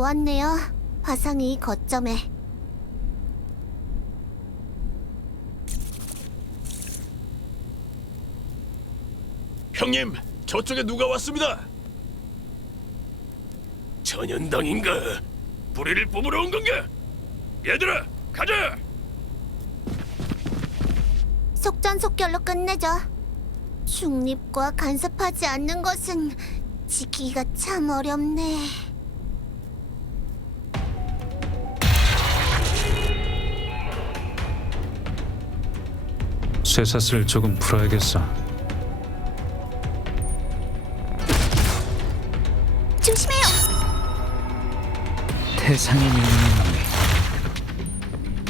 또 왔네요. 화상이 거점에. 형님, 저쪽에 누가 왔습니다. 전현당인가? 뿌리를 뽑으러 온 건가? 얘들아, 가자! 속전속결로 끝내자. 중립과 간섭하지 않는 것은 지키기가 참 어렵네. 쇠사슬 조금 풀어야겠어. 조심해요. 태상의 명령이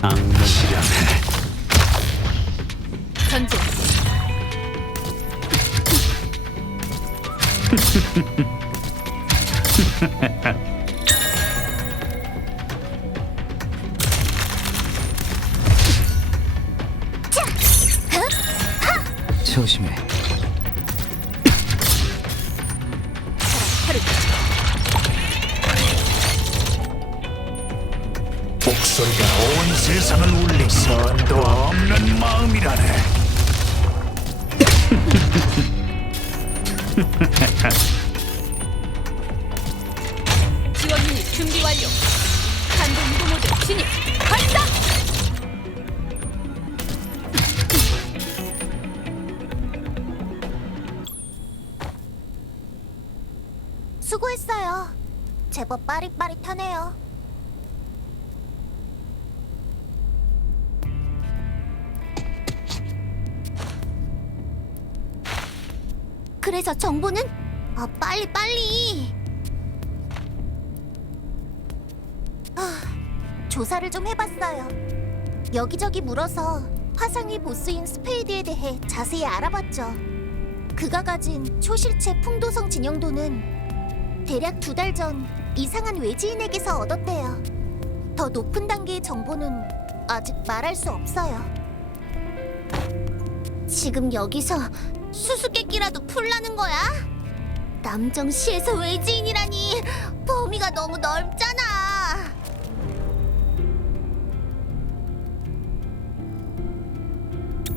악몽이라네. 전진. 조심해. 목소리가 온 세상을 울리 선도 없는 마음이라네. 수고했어요. 제법 빠릿빠릿하네요. 그래서 정보는? 아, 빨리 빨리. 아, 조사를 좀 해봤어요. 여기저기 물어서 화상위 보스인 스페이드에 대해 자세히 알아봤죠. 그가 가진 초실체 풍도성 진영도는 대략 두 달 전 이상한 외지인에게서 얻었대요. 더 높은 단계의 정보는 아직 말할 수 없어요. 지금 여기서 수수께끼라도 풀라는 거야? 남정시에서 외지인이라니 범위가 너무 넓잖아.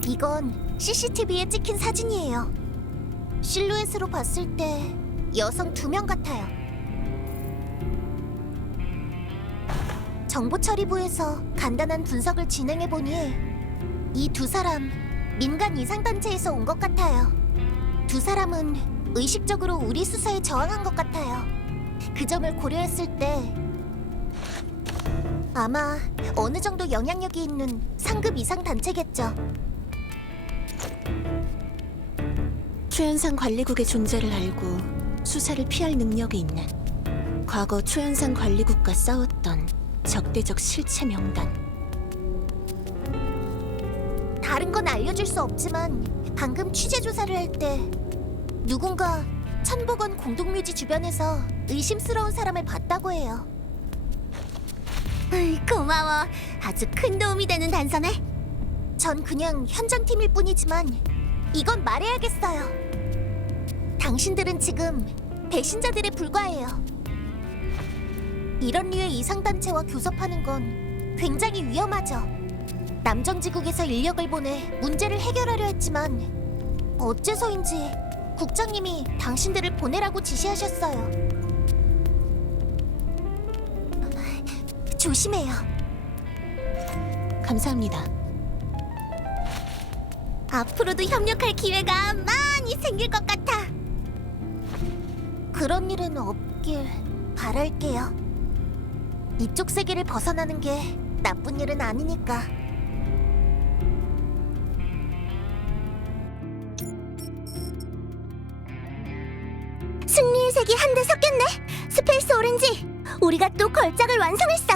이건 CCTV에 찍힌 사진이에요. 실루엣으로 봤을 때 여성 두 명 같아요. 정보처리부에서 간단한 분석을 진행해 보니 이 두 사람 민간 이상단체에서 온 것 같아요. 두 사람은 의식적으로 우리 수사에 저항한 것 같아요. 그 점을 고려했을 때 아마 어느 정도 영향력이 있는 상급 이상 단체겠죠. 초현상 관리국의 존재를 알고 수사를 피할 능력이 있는 과거 초현상 관리국과 싸웠던 적대적 실체 명단 다른 건 알려줄 수 없지만 방금 취재 조사를 할 때 누군가 천복원 공동묘지 주변에서 의심스러운 사람을 봤다고 해요. 고마워. 아주 큰 도움이 되는 단서네. 전 그냥 현장팀일 뿐이지만 이건 말해야겠어요. 당신들은 지금 배신자들에 불과해요. 이런 류의 이상단체와 교섭하는 건 굉장히 위험하죠. 남정지국에서 인력을 보내 문제를 해결하려 했지만 어째서인지 국장님이 당신들을 보내라고 지시하셨어요. 조심해요. 감사합니다. 앞으로도 협력할 기회가 많이 생길 것 같아. 그런 일은 없길 바랄게요. 이쪽 세계를 벗어나는 게 나쁜 일은 아니니까. 승리의 색이 한데 섞였네. 스페이스 오렌지. 우리가 또 걸작을 완성했어.